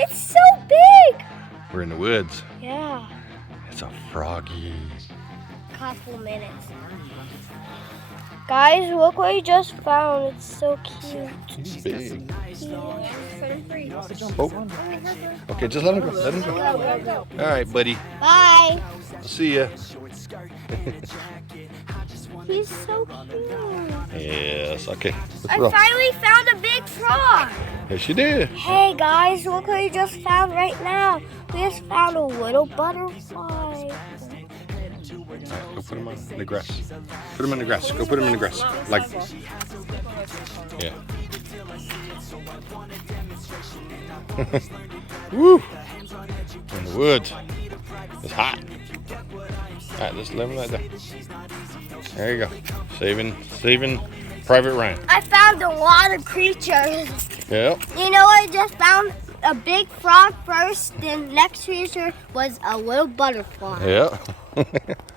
It's so big. We're in the woods. Yeah. It's a froggy. Couple minutes. Guys, look what we just found. It's so cute. He's big. Yeah. Oh. Okay, just let him go. Let him go. Go. All right, buddy. Bye. I'll see ya. He's so cute. Yes. Okay. I Let's roll. finally found a big frog. Yes, you did. Hey guys, look what we just found right now. We just found a little butterfly. All right, go put him in the grass. Put him in the grass. Go put him in the grass. Like, yeah. Woo! In the woods. It's hot. All right, just leave him like that. There you go. Saving Private Ryan. I found a lot of creatures. Yep. You know what I just found? A big frog first, then next creature was a little butterfly. Yep.